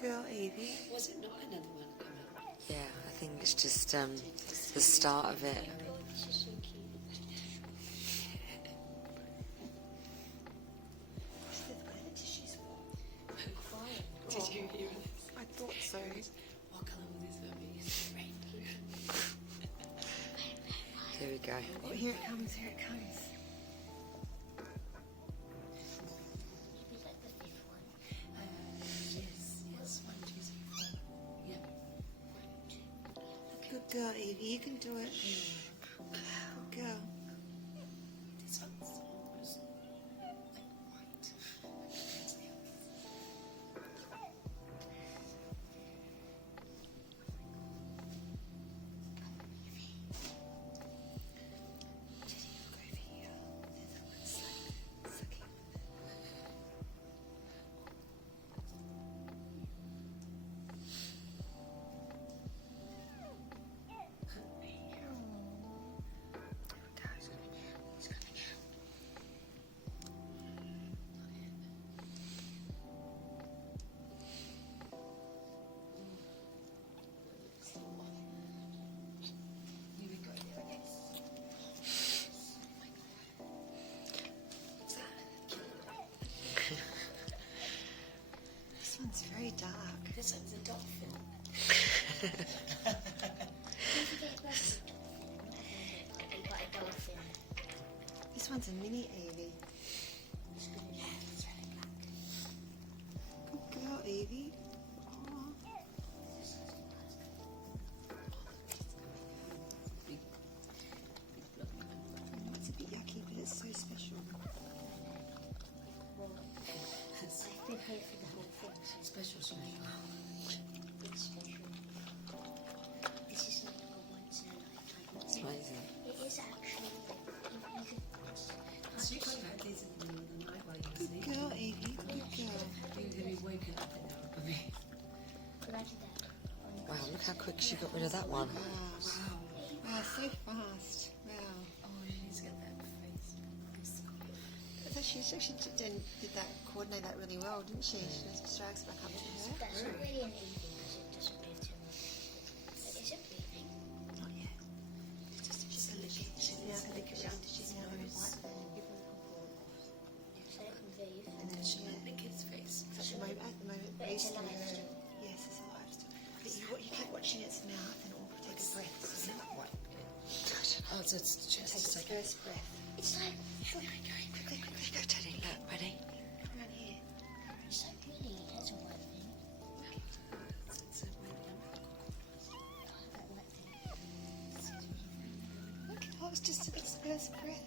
girl, Evie. Was it not another one coming? Yeah, I think it's just the start of it. Oh, this is so cute. Did you hear this? I thought so. What colour was this for me? It's red. Here we go. Oh, here it comes, here it comes. Maybe like the fifth one. Yes. 1, 2, 3, 4. Yep. Good girl, Evie. You can do it. Good girl. This one's almost like white. That's the other. Here we go. This one's very dark. This one's a dolphin. Don't forget about the dolphin. Not a dolphin. This one's a mini Evie. Yeah, it's really black. Good girl, Evie. Aw. Big block. I know it's a bit yucky, but it's so special. Well, I've been here for the whole thing, so Special to me. it's special. This is like a once in a lifetime. It's amazing. It is actually like you could. So you could have had these in the middle of the night while you were Good sleeping. girl, Evie. Good girl. You would have woken up an hour for me. Imagine that. Wow, look how quick she got rid of that one. Wow. Wow, so fast. Wow. Oh, she needs to get that face. She actually did that, coordinate that really well, didn't she? She just drags back up to her. That's not really an evening because it doesn't move too much. But is it breathing? Not yet. She's a licking. Yeah, I think She's under his nose. So it can move. And then She might lick his face. at the moment, But it's basically, alive still. yes, it's alive still. But you keep watching its mouth and it will take a breath. So what? Oh, so it's just Take its like first breath. It's like, Quickly, quickly, Go, Teddy, look, ready? come around here. it's like really, it has a white thing. it's a That white thing. Look, oh, it's just its first breath.